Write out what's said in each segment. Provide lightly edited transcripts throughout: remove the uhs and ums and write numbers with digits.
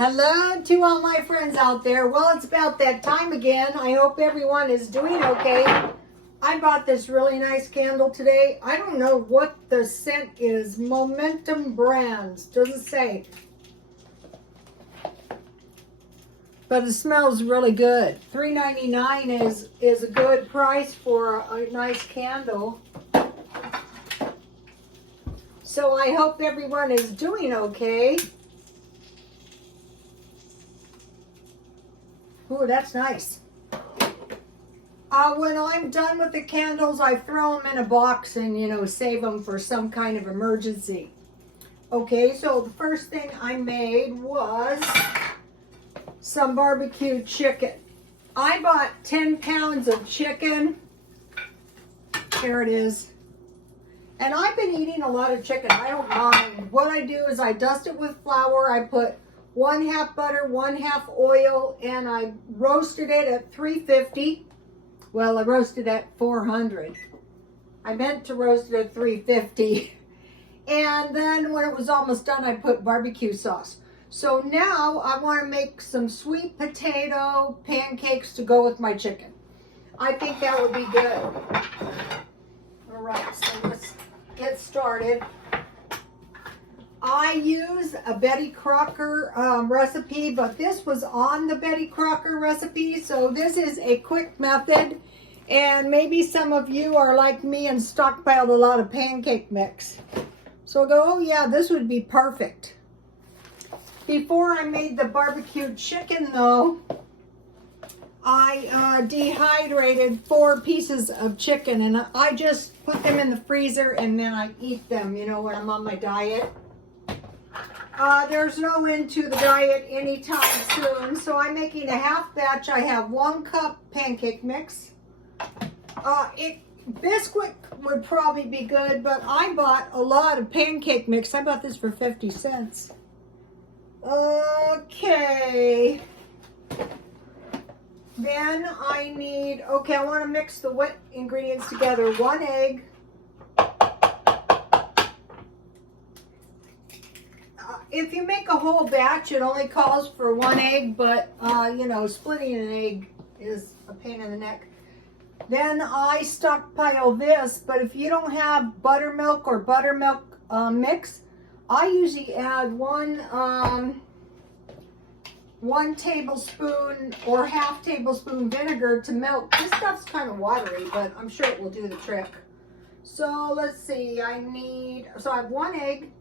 Hello to all my friends out there. Well, it's about that time again. I hope everyone is doing okay. I bought this really nice candle today. I don't know what the scent is. Momentum Brands. Doesn't say. But it smells really good. $3.99 is a good price for a nice candle. So I hope everyone is doing okay. Ooh, that's nice. When I'm done with the candles, I throw them in a box and, save them for some kind of emergency. Okay, so the first thing I made was some barbecue chicken. I bought 10 pounds of chicken. Here it is. And I've been eating a lot of chicken. I don't mind. What I do is I dust it with flour. I put 1/2 butter, 1/2 oil, and I roasted it at 350. Well, I roasted at 400. I meant to roast it at 350. And then when it was almost done, I put barbecue sauce. So now I want to make some sweet potato pancakes to go with my chicken. I think that would be good. All right, so let's get started. I use a Betty Crocker recipe, but this was on the Betty Crocker recipe, so this is a quick method, and maybe some of you are like me and stockpiled a lot of pancake mix. So I go, oh yeah, this would be perfect. Before I made the barbecue chicken though, I dehydrated 4 pieces of chicken, and I just put them in the freezer and then I eat them, when I'm on my diet. There's no end to the diet anytime soon, so I'm making a half batch. I have 1 cup pancake mix. Biscuit would probably be good, but I bought a lot of pancake mix. I bought this for 50 cents. Okay. Then I need, I want to mix the wet ingredients together. 1 egg. If you make a whole batch, it only calls for 1 egg, but, splitting an egg is a pain in the neck. Then I stockpile this, but if you don't have buttermilk or buttermilk mix, I usually add 1 tablespoon or ½ tablespoon vinegar to milk. This stuff's kind of watery, but I'm sure it will do the trick. So let's see, I have 1 egg.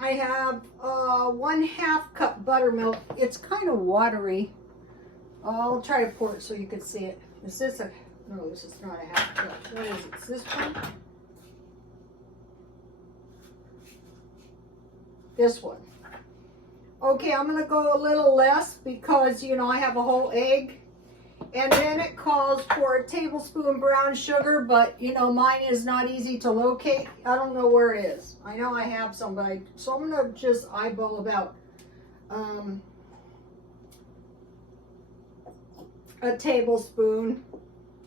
I have 1/2 cup buttermilk. It's kind of watery. I'll try to pour it so you can see it. Is this no, this is not a ½ cup. What is it? Is this one? This one. Okay, I'm going to go a little less because, I have a whole egg. And then it calls for 1 tablespoon brown sugar, but, mine is not easy to locate. I don't know where it is. I know I have some, so I'm going to just eyeball about 1 tablespoon,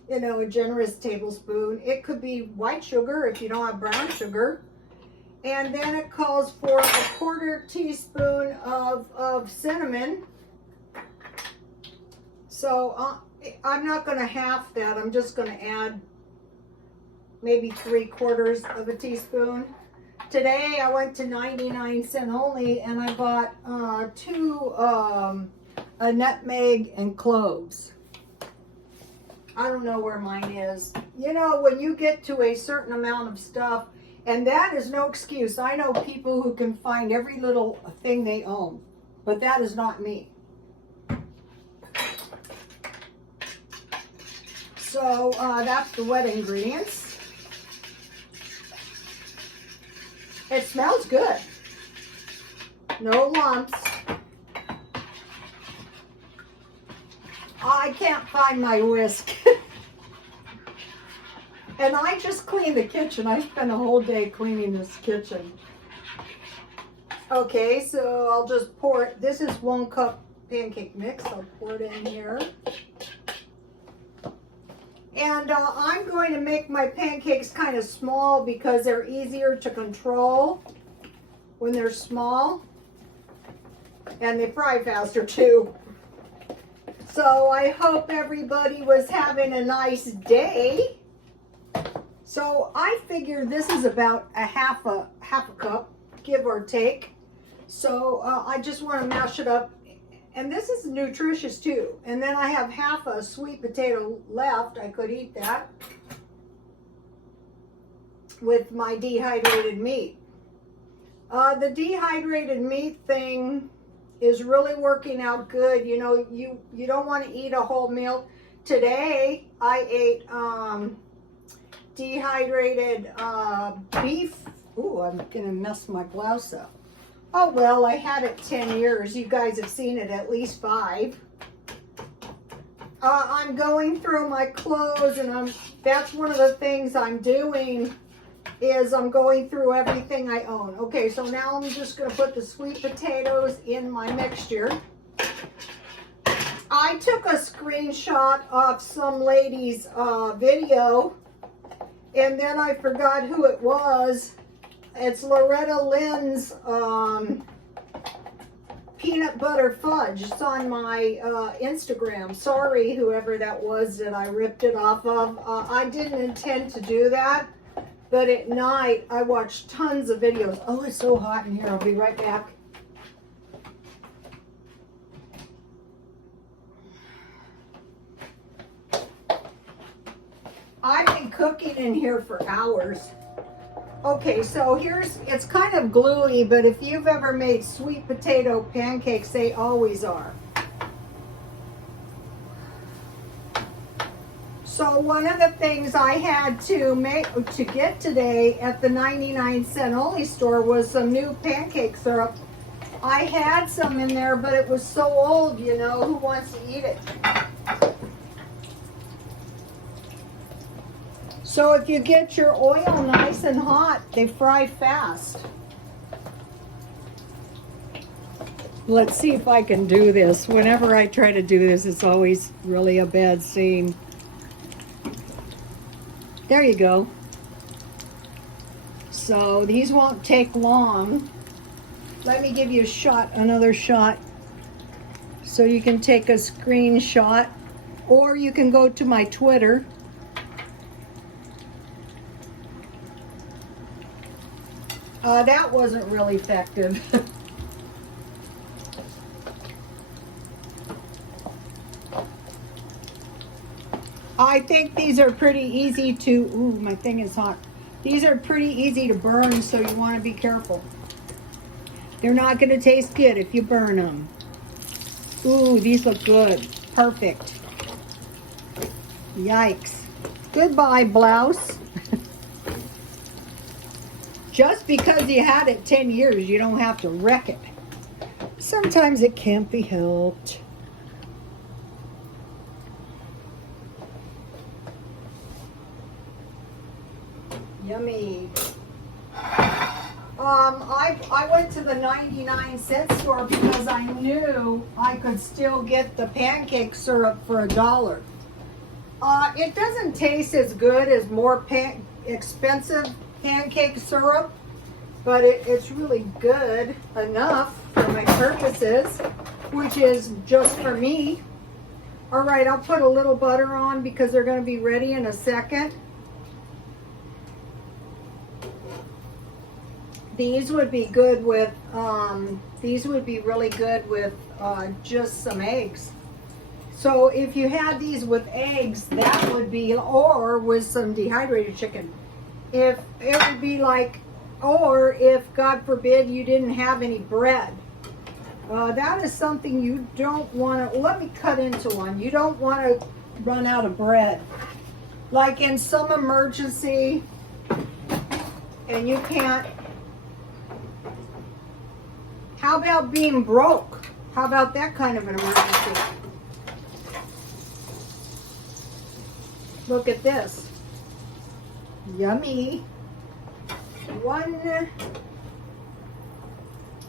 a generous tablespoon. It could be white sugar if you don't have brown sugar. And then it calls for 1/4 teaspoon of cinnamon. So I'm not going to half that. I'm just going to add maybe 3/4 of a teaspoon. Today I went to 99¢ only, and I bought 2 a nutmeg and cloves. I don't know where mine is. When you get to a certain amount of stuff, and that is no excuse. I know people who can find every little thing they own, but that is not me. So that's the wet ingredients. It smells good. No lumps. I can't find my whisk. And I just cleaned the kitchen. I spent a whole day cleaning this kitchen. Okay, so I'll just pour it. This is 1 cup pancake mix. I'll pour it in here. And I'm going to make my pancakes kind of small because they're easier to control when they're small. And they fry faster too. So I hope everybody was having a nice day. So I figured this is about a half a cup, give or take. So I just want to mash it up. And this is nutritious too. And then I have half a sweet potato left. I could eat that with my dehydrated meat. The dehydrated meat thing is really working out good. You know, you don't want to eat a whole meal. Today I ate dehydrated beef. Ooh, I'm gonna mess my blouse up. Oh well, I had it 10 years. You guys have seen it at least 5. I'm going through my clothes, and that's one of the things I'm doing, is I'm going through everything I own. Okay, so now I'm just going to put the sweet potatoes in my mixture. I took a screenshot of some lady's video, and then I forgot who it was. It's Loretta Lynn's peanut butter fudge. It's on my Instagram. Sorry, whoever that was that I ripped it off of. I didn't intend to do that. But at night, I watch tons of videos. Oh, it's so hot in here. I'll be right back. I've been cooking in here for hours. Okay, so it's kind of gluey, but if you've ever made sweet potato pancakes, they always are. So one of the things I had to get today at the 99-cent only store was some new pancake syrup. I had some in there, but it was so old, you know, who wants to eat it? So if you get your oil nice and hot, they fry fast. Let's see if I can do this. Whenever I try to do this, it's always really a bad scene. There you go. So these won't take long. Let me give you a shot, another shot, so you can take a screenshot, or you can go to my Twitter. That wasn't really effective. I think these are pretty easy to, ooh, my thing is hot. These are pretty easy to burn, so you want to be careful. They're not going to taste good if you burn them. Ooh, these look good. Perfect. Yikes. Goodbye, blouse. Just because you had it 10 years, you don't have to wreck it. Sometimes it can't be helped. Yummy. I went to the 99-cent store because I knew I could still get the pancake syrup for $1. It doesn't taste as good as more expensive pancake syrup, but it's really good enough for my purposes, which is just for me. All right, I'll put a little butter on because they're going to be ready in a second. These would be good with, these would be really good with just some eggs. So if you had these with eggs, that would be, or with some dehydrated chicken. If it would be like, or if God forbid you didn't have any bread. That is something you don't want to, let me cut into one. You don't want to run out of bread. Like in some emergency and you can't. How about being broke? How about that kind of an emergency? Look at this. Yummy. One.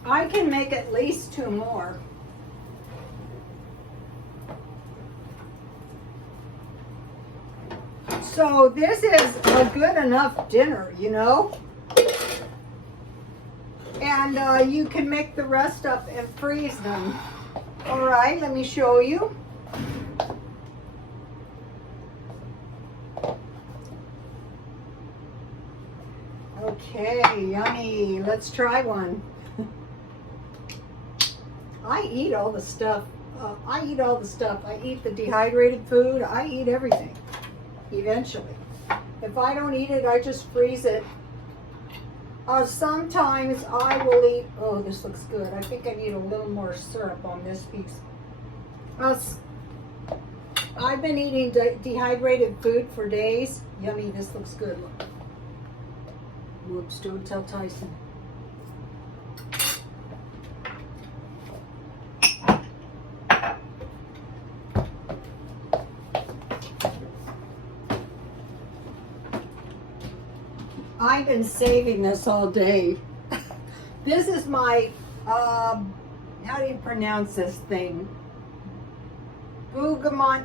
I can make at least 2 more. So this is a good enough dinner, you know? And And you can make the rest up and freeze them. All right, let me show you. Okay, yummy. Let's try one. I eat all the stuff. I eat the dehydrated food. I eat everything, eventually. If I don't eat it, I just freeze it. Sometimes I will eat, oh, this looks good. I think I need a little more syrup on this piece. I've been eating dehydrated food for days. Yummy, this looks good. Look. Whoops, don't tell Tyson. I've been saving this all day. This is my, how do you pronounce this thing? Bogdanoff.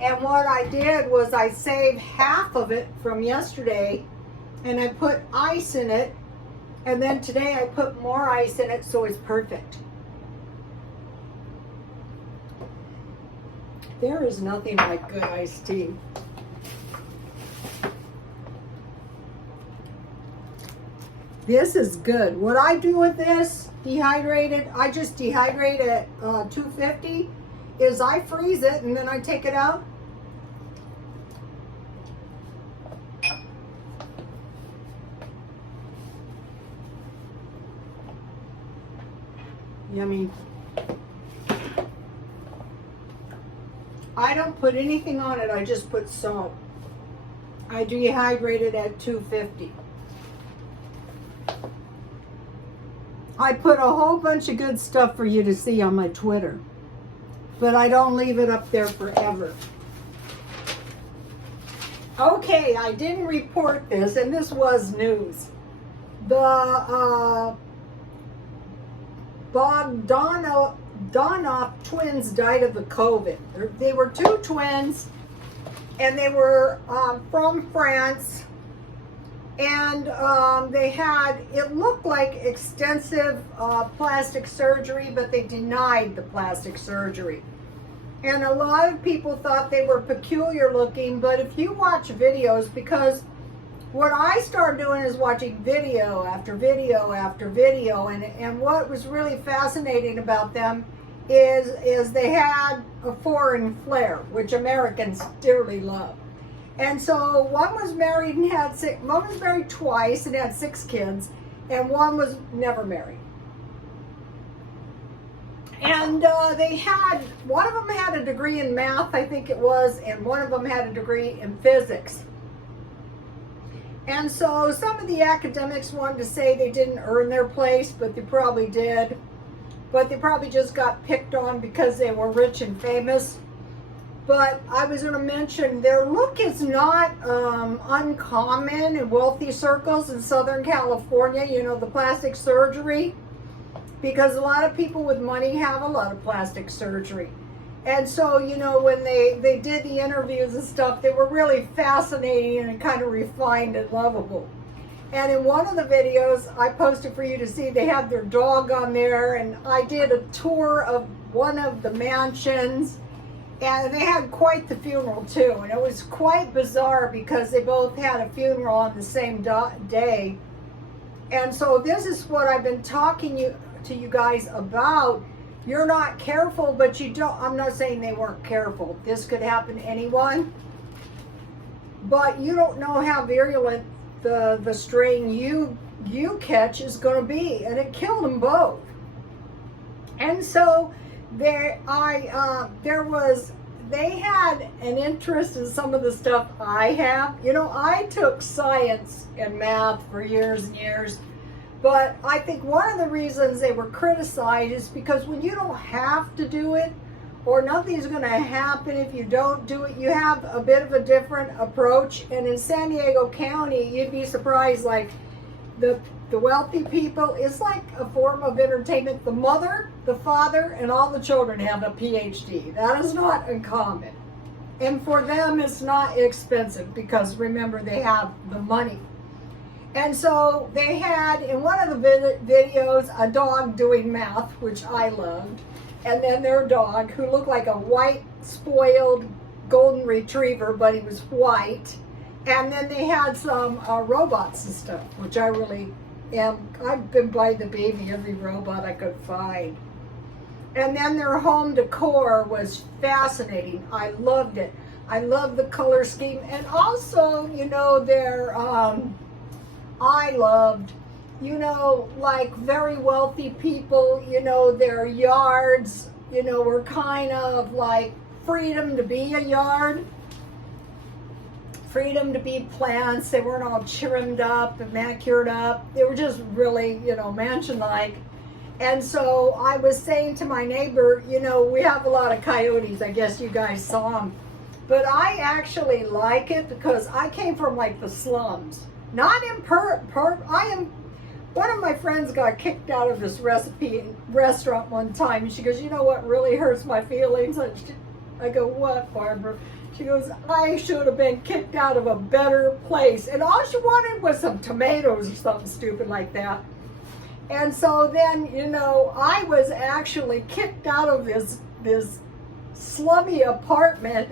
And what I did was I saved half of it from yesterday and I put ice in it. And then today I put more ice in it, so it's perfect. There is nothing like good iced tea. This is good. What I do with this dehydrated, I just dehydrate at 250, is I freeze it and then I take it out. Yummy. I don't put anything on it, I just put salt. I dehydrate it at 250. I put a whole bunch of good stuff for you to see on my Twitter, but I don't leave it up there forever. Okay, I didn't report this, and this was news. The Bogdanoff twins died of the COVID. They were two twins, and they were from France. And they had, it looked like extensive plastic surgery, but they denied the plastic surgery. And a lot of people thought they were peculiar looking, but if you watch videos, because what I started doing is watching video after video after video, and what was really fascinating about them is they had a foreign flair, which Americans dearly love. And so one was married and had one was married twice and had 6 kids, and one was never married. And one of them had a degree in math, I think it was, and one of them had a degree in physics. And so some of the academics wanted to say they didn't earn their place, but they probably did. But they probably just got picked on because they were rich and famous. But I was going to mention their look is not uncommon in wealthy circles in Southern California, you know, the plastic surgery, because a lot of people with money have a lot of plastic surgery. And so, you know, when they did the interviews and stuff, they were really fascinating and kind of refined and lovable. And in one of the videos I posted for you to see, they had their dog on there, and I did a tour of one of the mansions. And they had quite the funeral too, and it was quite bizarre because they both had a funeral on the same day. And so this is what I've been talking to you guys about. You're not careful, but you don't. I'm not saying they weren't careful. This could happen to anyone, but you don't know how virulent the strain you catch is going to be, and it killed them both. And so they had an interest in some of the stuff I have. You know, I took science and math for years and years, but I think one of the reasons they were criticized is because when you don't have to do it, or nothing's going to happen if you don't do it, you have a bit of a different approach. And in San Diego County, you'd be surprised, like the wealthy people, it's like a form of entertainment. The mother, the father, and all the children have a PhD. That is not uncommon. And for them, it's not expensive because remember, they have the money. And so they had, in one of the videos, a dog doing math, which I loved. And then their dog, who looked like a white, spoiled golden retriever, but he was white. And then they had some robots and stuff, which I really am. I've been buying the baby every robot I could find. And then their home decor was fascinating. I loved it. I loved the color scheme. And also, you know, their, I loved, you know, like very wealthy people, you know, their yards, you know, were kind of like freedom to be a yard. Freedom to be plants. They weren't all trimmed up and manicured up. They were just really, you know, mansion-like. And so I was saying to my neighbor, you know, we have a lot of coyotes. I guess you guys saw them. But I actually like it because I came from like the slums. Not in one of my friends got kicked out of this restaurant one time. And she goes, you know what really hurts my feelings? I go, what, Barbara? She goes, I should have been kicked out of a better place. And all she wanted was some tomatoes or something stupid like that. And so then, you know, I was actually kicked out of this slummy apartment.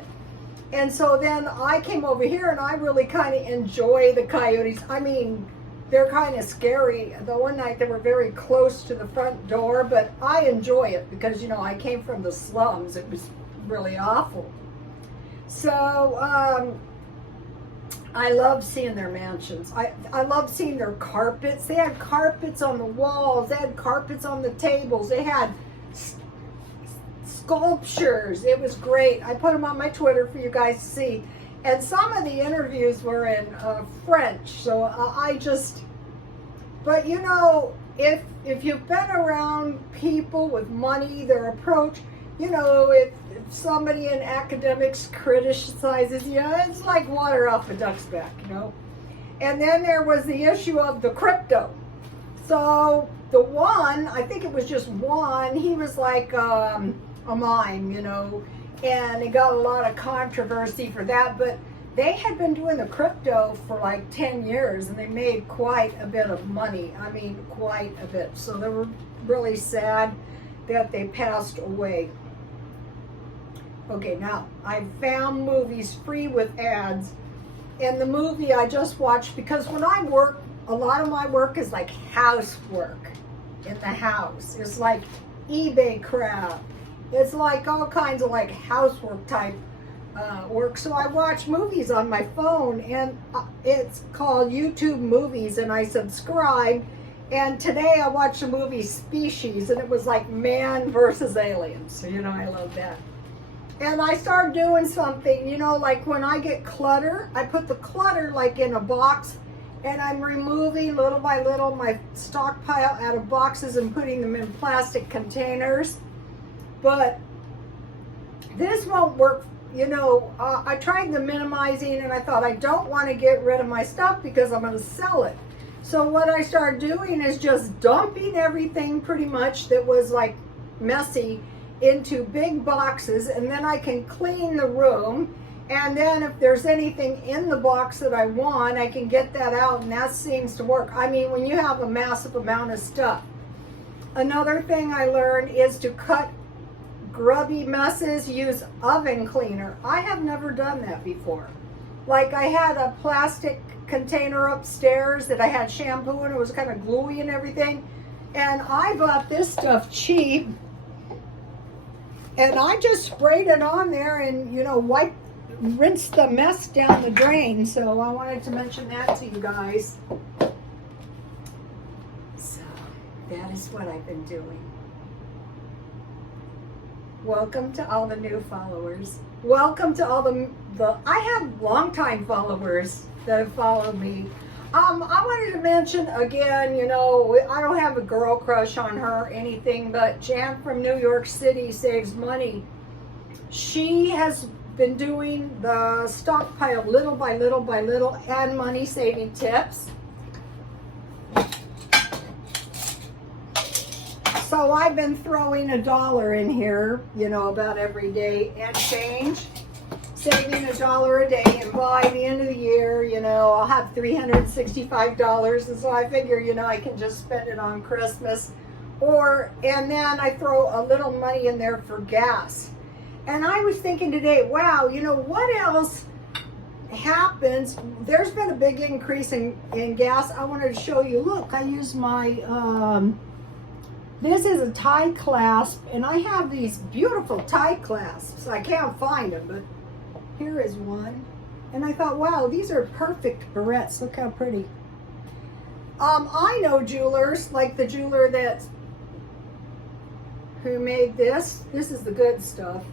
And so then I came over here and I really kind of enjoy the coyotes. I mean, they're kind of scary. The one night they were very close to the front door, but I enjoy it because, you know, I came from the slums. It was really awful. So I love seeing their mansions. I love seeing their carpets. They had carpets on the walls. They had carpets on the tables. They had sculptures. It was great. I put them on my Twitter for you guys to see. And some of the interviews were in French. So but you know, if you've been around people with money, their approach, you know, if somebody in academics criticizes you, it's like water off a duck's back, you know. And then there was the issue of the crypto. So the one, I think it was just one, he was like a mime, you know, and it got a lot of controversy for that. But they had been doing the crypto for like 10 years and they made quite a bit of money. I mean, quite a bit. So they were really sad that they passed away. Okay, now I found movies free with ads. And the movie I just watched, because when I work, a lot of my work is like housework in the house. It's like eBay crap. It's like all kinds of like housework type work. So I watch movies on my phone, and it's called YouTube Movies, and I subscribe. And today I watched the movie Species, and it was like man versus aliens. So, you know, I love that. And I started doing something, you know, like when I get clutter, I put the clutter like in a box, and I'm removing little by little my stockpile out of boxes and putting them in plastic containers. But this won't work, you know. I tried the minimizing, and I thought I don't want to get rid of my stuff because I'm going to sell it. So what I started doing is just dumping everything pretty much that was like messy into big boxes, and then I can clean the room, and then if there's anything in the box that I want, I can get that out, and that seems to work. I mean, when you have a massive amount of stuff. Another thing I learned is to cut grubby messes, use oven cleaner. I have never done that before. Like I had a plastic container upstairs that I had shampoo in, it was kind of gluey and everything, and I bought this stuff cheap. And I just sprayed it on there and, you know, rinsed the mess down the drain. So I wanted to mention that to you guys. So that is what I've been doing. Welcome to all the new followers. Welcome to all I have longtime followers that have followed me. I wanted to mention again, you know, I don't have a girl crush on her or anything, but Jan from New York City Saves Money. She has been doing the stockpile little by little by little and money saving tips. So I've been throwing $1 in here, you know, about every day and change. saving $1 a day, and by the end of the year, you know, I'll have $365, and so I figure, you know, I can just spend it on Christmas, and then I throw a little money in there for gas. And I was thinking today, wow, you know, what else happens? There's been a big increase in gas. I wanted to show you, look, I use my, this is a tie clasp, and I have these beautiful tie clasps. I can't find them, but here is one. And I thought, wow, these are perfect barrettes. Look how pretty. I know jewelers, like the jeweler who made this. This is the good stuff.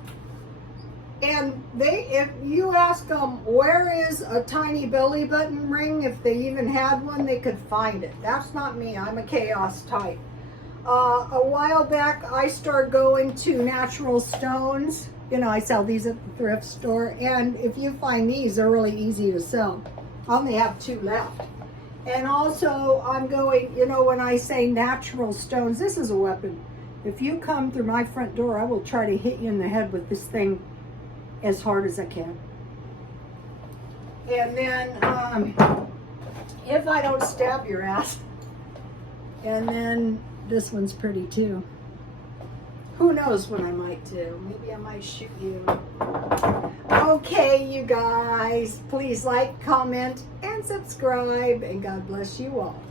And if you ask them, where is a tiny belly button ring, if they even had one, they could find it. That's not me. I'm a chaos type. A while back, I started going to natural stones. You know, I sell these at the thrift store. And if you find these, they're really easy to sell. I only have 2 left. And also, I'm going, you know, when I say natural stones, this is a weapon. If you come through my front door, I will try to hit you in the head with this thing as hard as I can. And then, if I don't stab your ass. And then this one's pretty too. Who knows what I might do? Maybe I might shoot you. Okay, you guys, please like, comment, and subscribe, and God bless you all.